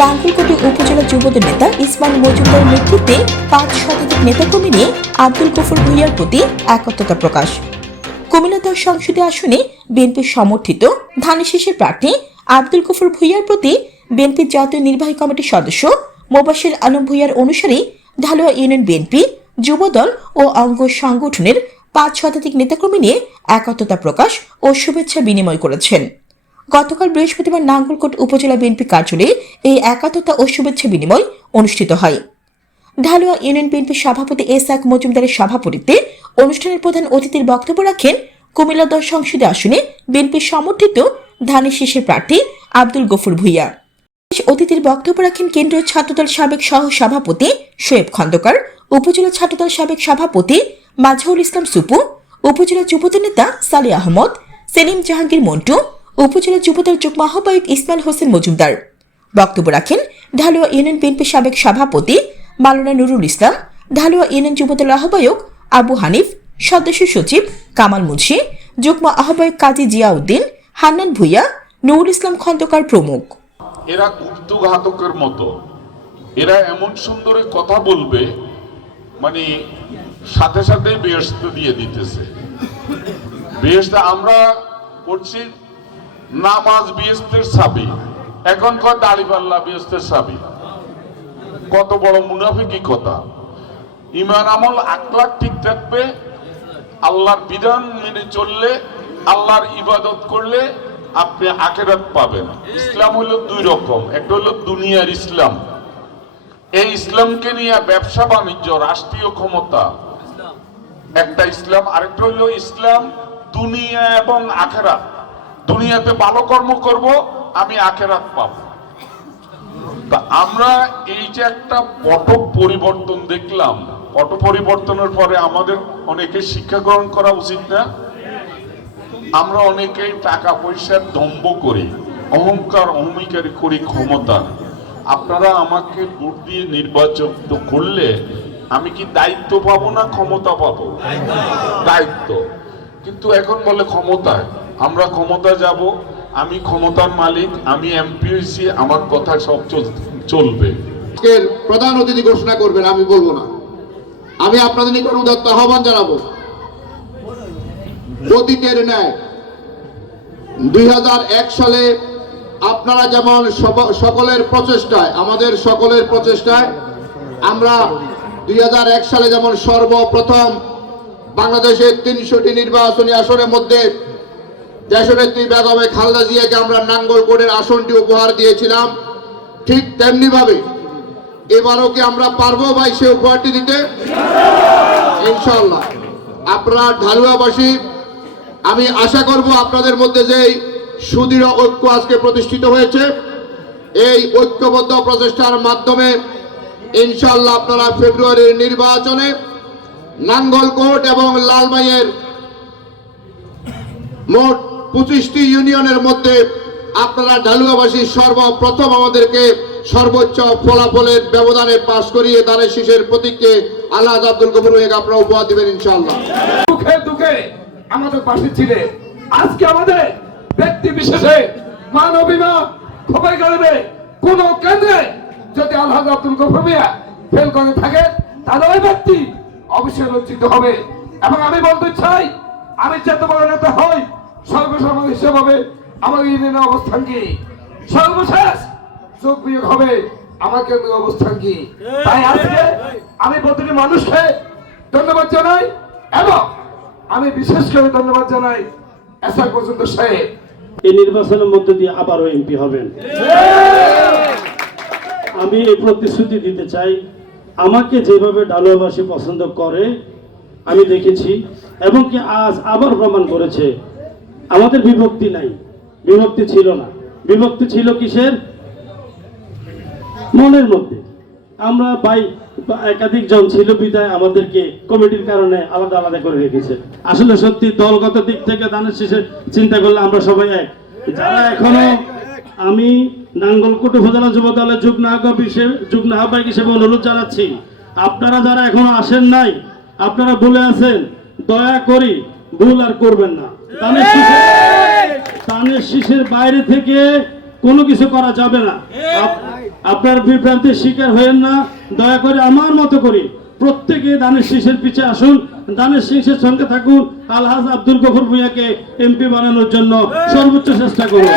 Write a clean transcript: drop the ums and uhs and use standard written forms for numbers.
নাঙ্গলকোটে উপজেলা যুবদল নেতা ইসমাইল মজুমদারের নেতৃত্বে 5 শতাধিক নেতাকর্মী নিয়ে আব্দুল গফুর ভূঁইয়ার প্রতি একাত্মতা প্রকাশ। কুমিল্লা 10 সংসদীয় আসনে বিএনপির সমর্থিত ধানের প্রার্থী আব্দুল গফুর ভূঁইয়ার প্রতি বিএনপির জাতীয় নির্বাহী কমিটির সদস্য মোবাশ্বের আলম ভূঁইয়ার অনুসারী ঢালুয়া ইউনিয়ন বিএনপি যুবদল ও অঙ্গ সংগঠনের 5 শতাধিক নেতাকর্মী নিয়ে একাত্মতা প্রকাশ ও শুভেচ্ছা বিনিময় করেছেন। গতকাল বৃহস্পতিবার নাঙ্গলকোট উপজেলা বিএনপি কার্যালয়ে এই একাত্মতা ও শুভেচ্ছা বিনিময় অনুষ্ঠিত হয়। ঢালুয়া ইউনিয়ন বিএনপির সভাপতি এসআক মজুমদারের সভাপতিত্বে অনুষ্ঠানের প্রধান অতিথির বক্তব্য রাখেন কুমিল্লা 10 সংসদীয় আসনে বিএনপির সমর্থিত ধানের প্রার্থী আব্দুল গফুর ভূঁইয়া। অতিথির বক্তব্য রাখেন কেন্দ্রীয় ছাত্রদল সাবেক সহ সভাপতি শোয়েব খন্দকার, উপজেলা ছাত্রদল সাবেক সভাপতি মাজহারুল ইসলাম সুপু, উপজেলা যুবদল নেতা সালি আহমদ, সেলিম জাহাঙ্গীর মন্টু, উপজেলা যুবদল যুগ্ম আহ্বায়ক ইসমাইল হোসেন মজুমদার। বক্তব্য রাখেন ঢালুয়া ইউনিয়ন বিএনপির সাবেক সভাপতি মাওলানা নুরুল ইসলাম, ঢালুয়া ইউনিয়ন যুবদল আহ্বায়ক আবু হানিফ, সদস্য সচিব কামাল মুন্সি, যুগ্ম আহ্বায়ক কাজী জিয়াউদ্দিন, হান্নান ভূঁইয়া, নুরুল ইসলাম খন্দকার প্রমুখ। এরা গুপ্তঘাতকের মতো, এরা এমন সুন্দর কথা বলবে, মানে সাথে সাথে বেহেশত দিয়ে দিতেছে। বেহেশত আমরা করছি নামাজ বেহেশতের চাবি, এখন কয় দাড়িপাল্লা বেহেশতের চাবি। কত বড় মুনাফিকি কথা। ঈমান আমল আখলাক ঠিক থাকবে, আল্লাহর বিধান মেনে চললে, আল্লাহর ইবাদত করলে আপনি আখিরাত পাবেন। ইসলাম হলো 2 রকম, একটা হলো দুনিয়ার ইসলাম, এই ইসলামকে নিয়ে ব্যবসা বাণিজ্য রাষ্ট্রীয় ক্ষমতা একটা ইসলাম, আরেকটা হলো ইসলাম দুনিয়া এবং আখিরাত। দুনিয়াতে ভালো কর্ম করব, আমি আখিরাত পাবো। তা আমরা এই যে একটা পট পরিবর্তন দেখলাম, পট পরিবর্তনের পরে আমাদের অনেকে শিক্ষা গ্রহণ করা উচিত না? আমরা অনেকেই টাকা পয়সার দম্ভ করি, অহংকার অহমিকারী করি ক্ষমতা। আপনারা আমাকে ভোট দিয়ে নির্বাচন করলে আমি কি দায়িত্ব পাবো না ক্ষমতা পাবো? দায়িত্ব। কিন্তু এখন বলে ক্ষমতায়, আমরা ক্ষমতা যাব, আমি ক্ষমতার মালিক, আমি এমপি হয়েছি, আমার কথা সব চলবে। প্রধান অতিথি ঘোষণা করবেন, আমি বলবো না। আমি আপনাদের নিকট উদাত্ত আহ্বান জানাবো, অতীতের ন্যায় 2001 সালে আপনারা যেমন সকলের প্রচেষ্টায়, আমাদের সকলের প্রচেষ্টায় আমরা 2001 সালে যেমন সর্বপ্রথম বাংলাদেশের 300টি নির্বাচনী আসনের মধ্যে দেশনেত্রী বেগম খালেদা জিয়াকে আমরা নাঙ্গলকোটের আসনটি উপহার দিয়েছিলাম, ঠিক তেমনি ভাবে এবারও কি আমরা পারবো ভাই সে উপহারটি দিতে? ইনশাআল্লাহ। আপনারা ঢালুয়াবাসী, আমি আশা করব আপনাদের মধ্যে যে সুদৃঢ় ঐক্য আজকে প্রতিষ্ঠিত হয়েছে, এই ঐক্যবদ্ধ প্রচেষ্টার মাধ্যমে ইনশাআল্লাহ আপনারা ফেব্রুয়ারির নির্বাচনে নাঙ্গলকোট এবং লালমাইয়ের মোট 25টি ইউনিয়নের মধ্যে আপনারা ঢালুয়াবাসী সর্বপ্রথম আমাদেরকে সর্বোচ্চ ফলাফলের ব্যবধানে পাশ করিয়ে ধানের শীষের প্রতীককে আল্লাহ আব্দুল গফুর ভূঁইয়াকে আপনারা উপহার দিবেন ইনশাআল্লাহ। দুঃখে দুঃখে আমাদের পাশে ছিলেন, আজকে আমাদের ব্যক্তি বিশেষে মানবিমা খবর করবে কোন কেন্দ্রে যদি আল্লাহ আব্দুল গফুর ভূঁইয়া ফেল করে থাকে, তাহলে ওই ব্যক্তি অবশ্যই লজ্জিত হবে। এবং আমি বলতে চাই, আমি যত বড় নেতা হই, সর্বসম্মত হিসেবে হবে আমার ইউনিয়নের অবস্থান কি, সর্বশেষ যোগ বিয়োগ হবে আমার কেন্দ্রের অবস্থান কি। তাই আজকে আমি প্রতিটি মানুষকে ধন্যবাদ জানাই এবং আমি বিশেষ করে ধন্যবাদ জানাই এসআর পর্যন্ত সাহেব। এই নির্বাচনের মধ্য দিয়ে আবারও এমপি হবেন। আমি এই প্রতিশ্রুতি দিতে চাই, আমাকে যেভাবে ঢালুয়াবাসী পছন্দ করে আমি দেখেছি এবং কি আজ আবার প্রমাণ করেছে আমাদের বিভক্তি নাই। বিভক্তি ছিল না, বিভক্তি ছিল কিসের? মনের মধ্যে। আমরা একাধিক জন ছিল বিদায় আমাদেরকে কমিটির কারণে আলাদা আলাদা করে রেখেছে। আসলে সত্যি দলগত দিক থেকে ধানের শীষের চিন্তা করলে আমরা সবাই এক। যারা এখনো, আমি নাঙ্গলকোট উপজেলা যুব দলের যুগ্ম আহ্বায়ক হিসেবে অনুরোধ জানাচ্ছি, আপনারা যারা এখনো আসেন নাই, আপনারা ভুলে আছেন, দয়া করি ভুল আর করবেন না। ধানের শীষের বাইরে থেকে কোনো কিছু করা যাবে না। আপনার বিভ্রান্তির শিকার হয়েন না, দয়া করে আমার মতো করে প্রত্যেকে দানের শীষের পিছে আসুন, দানের শীষের সঙ্গে থাকুন, আলহাজ আব্দুল গফুর ভূঁইয়াকে এমপি বানানোর জন্য সর্বোচ্চ চেষ্টা করুন।